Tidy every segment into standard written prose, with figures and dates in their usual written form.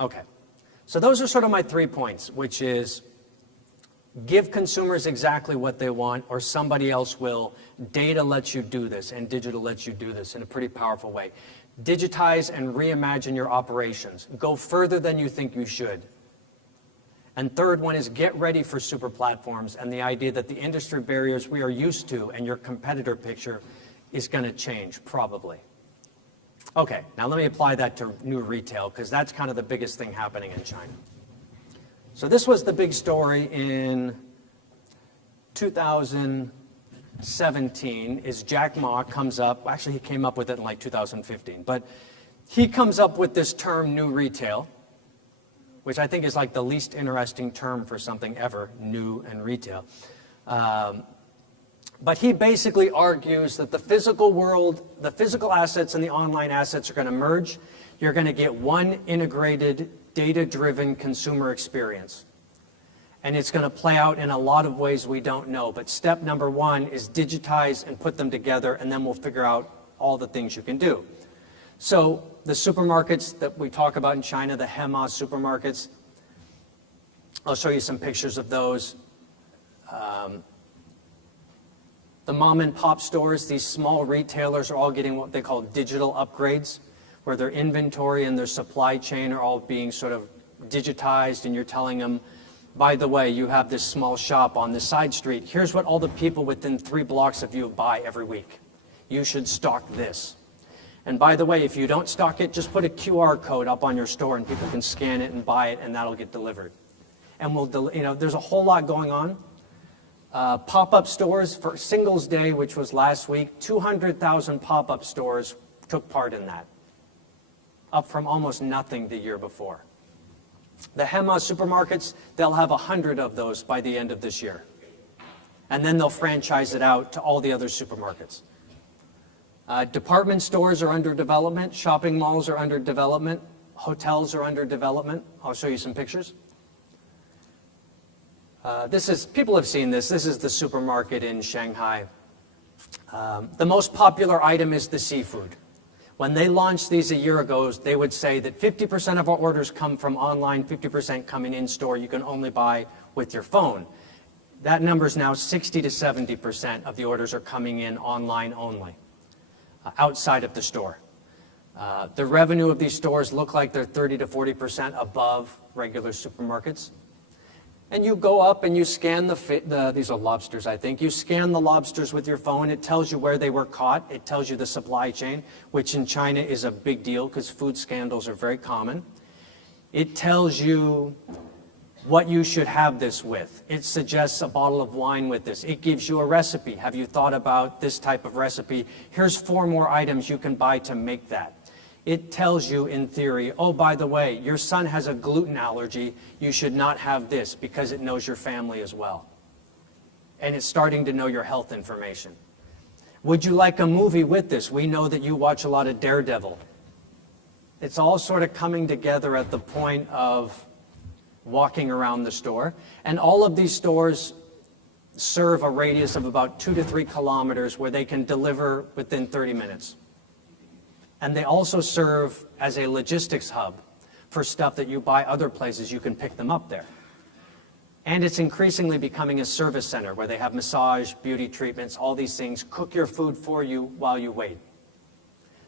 Okay. So those are sort of my 3 points, which is give consumers exactly what they want or somebody else will. Data lets you do this and digital lets you do this in a pretty powerful way. Digitize and reimagine your operations. Go further than you think you should. And third one is get ready for super platforms and the idea that the industry barriers we are used to and your competitor picture is going to change, probably. Okay, now let me apply that to new retail because that's kind of the biggest thing happening in China. So this was the big story in 2017 is Jack Ma comes up, actually he came up with it in like 2015, but he comes up with this term new retail, which I think is like the least interesting term for something ever, new and retail. But he basically argues that the physical world, the physical assets and the online assets are going to merge. You're going to get one integrated, data-driven consumer experience. And it's going to play out in a lot of ways we don't know. But step number one is digitize and put them together, and then we'll figure out all the things you can do. So the supermarkets that we talk about in China, the Hema supermarkets, I'll show you some pictures of those. The mom and pop stores, these small retailers are all getting what they call digital upgrades, where their inventory and their supply chain are all being sort of digitized, and you're telling them, by the way, you have this small shop on this side street. Here's what all the people within 3 blocks of you buy every week. You should stock this. And by the way, if you don't stock it, just put a QR code up on your store and people can scan it and buy it, and that'll get delivered. And there's a whole lot going on. Pop-up stores for Singles Day, which was last week, 200,000 pop-up stores took part in that, up from almost nothing the year before. The Hema supermarkets, they'll have 100 of those by the end of this year. And then they'll franchise it out to all the other supermarkets. Department stores are under development. Shopping malls are under development. Hotels are under development. I'll show you some pictures. People have seen this. This is the supermarket in Shanghai. The most popular item is the seafood. When they launched these a year ago, they would say that 50% of our orders come from online, 50% come in store. You can only buy with your phone. That number is now 60 to 70% of the orders are coming in online only, outside of the store. The revenue of these stores look like they're 30 to 40% above regular supermarkets. And you go up and you scan these are lobsters, I think. You scan the lobsters with your phone. It tells you where they were caught. It tells you the supply chain, which in China is a big deal because food scandals are very common. It tells you what you should have this with. It suggests a bottle of wine with this. It gives you a recipe. Have you thought about this type of recipe? Here's 4 more items you can buy to make that. It tells you, in theory, oh, by the way, your son has a gluten allergy. You should not have this because it knows your family as well. And it's starting to know your health information. Would you like a movie with this? We know that you watch a lot of Daredevil. It's all sort of coming together at the point of walking around the store. And all of these stores serve a radius of about 2 to 3 kilometers where they can deliver within 30 minutes. And they also serve as a logistics hub for stuff that you buy other places. You can pick them up there. And it's increasingly becoming a service center where they have massage, beauty treatments, all these things, cook your food for you while you wait.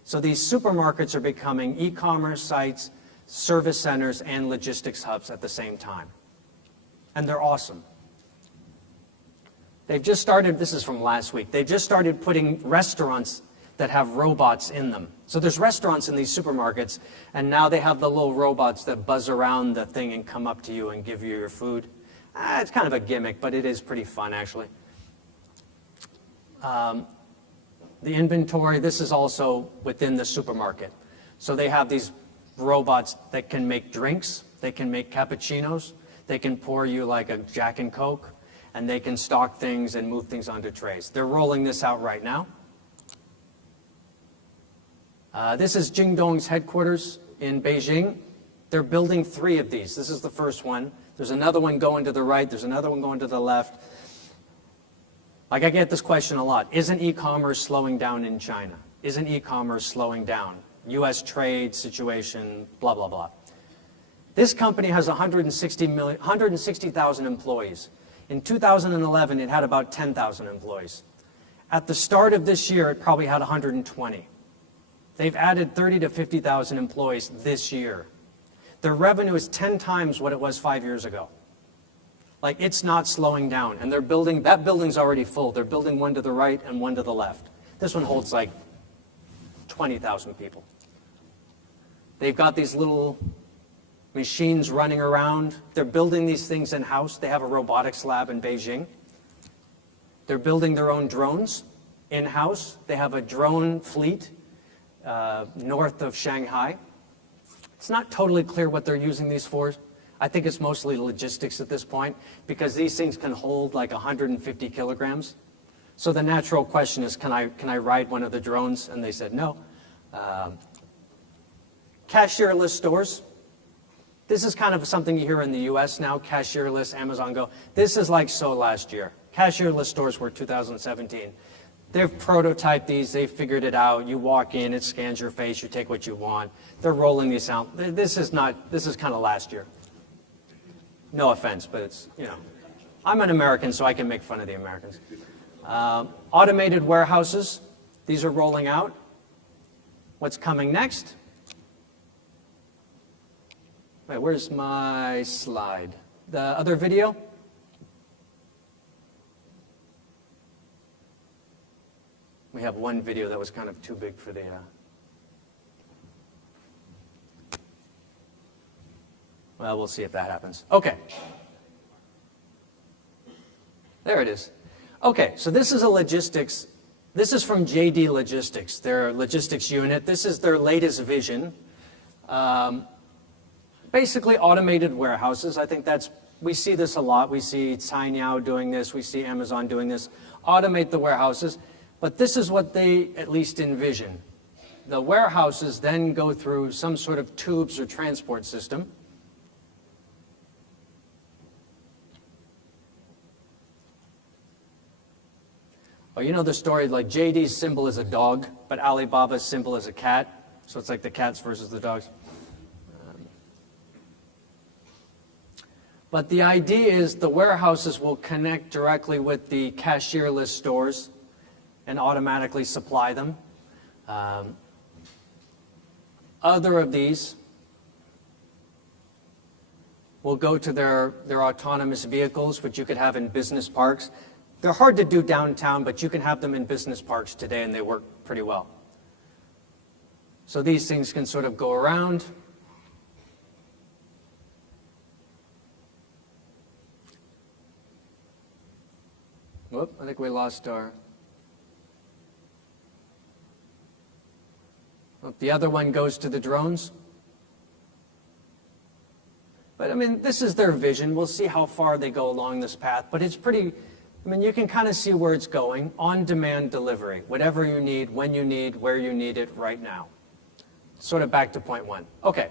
So these supermarkets are becoming e-commerce sites, service centers, and logistics hubs at the same time. And they're awesome. They've just started, this is from last week, they've just started putting restaurants that have robots in them. So there's restaurants in these supermarkets, and now they have the little robots that buzz around the thing and come up to you and give you your food. It's kind of a gimmick, but it is pretty fun, actually. The inventory, this is also within the supermarket. So they have these robots that can make drinks, they can make cappuccinos, they can pour you like a Jack and Coke, and they can stock things and move things onto trays. They're rolling this out right now. This is Jingdong's headquarters in Beijing. They're building 3 of these. This is the first one. There's another one going to the right. There's another one going to the left. Like, I get this question a lot. Isn't e-commerce slowing down in China? Isn't e-commerce slowing down? U.S. trade situation, blah, blah, blah. This company has 160,000 employees. In 2011, it had about 10,000 employees. At the start of this year, it probably had 120. They've added 30 to 50,000 employees this year. Their revenue is 10 times what it was 5 years ago. Like, it's not slowing down. And they're building, that building's already full. They're building one to the right and one to the left. This one holds like 20,000 people. They've got these little machines running around. They're building these things in-house. They have a robotics lab in Beijing. They're building their own drones in-house. They have a drone fleet north of Shanghai. It's not totally clear what they're using these for. I think it's mostly logistics at this point, because these things can hold like 150 kilograms. So the natural question is, can I ride one of the drones? And they said no. Cashierless stores. This is kind of something you hear in the US now, cashierless, Amazon Go. This is like so last year. Cashierless stores were 2017. They've prototyped these, they've figured it out. You walk in, it scans your face, you take what you want. They're rolling these out. This is kind of last year. No offense, but it's, you know. I'm an American, so I can make fun of the Americans. Automated warehouses, these are rolling out. What's coming next? Wait, where's my slide? The other video? We have one video that was kind of too big for the... Well, we'll see if that happens. Okay. There it is. Okay, so this is a logistics. This is from JD Logistics, their logistics unit. This is their latest vision. Basically automated warehouses. I think we see this a lot. We see Cainiao doing this. We see Amazon doing this. Automate the warehouses. But this is what they at least envision. The warehouses then go through some sort of tubes or transport system. Oh, you know the story, like JD's symbol is a dog, but Alibaba's symbol is a cat. So it's like the cats versus the dogs. But the idea is the warehouses will connect directly with the cashierless stores and automatically supply them. Other of these will go to their autonomous vehicles, which you could have in business parks. They're hard to do downtown, but you can have them in business parks today, and they work pretty well. So these things can sort of go around. Whoop, I think we lost our... Oh, the other one goes to the drones. But I mean, this is their vision. We'll see how far they go along this path. But it's pretty, I mean, you can kind of see where it's going. On-demand delivery. Whatever you need, when you need, where you need it, right now. Sort of back to point one. Okay.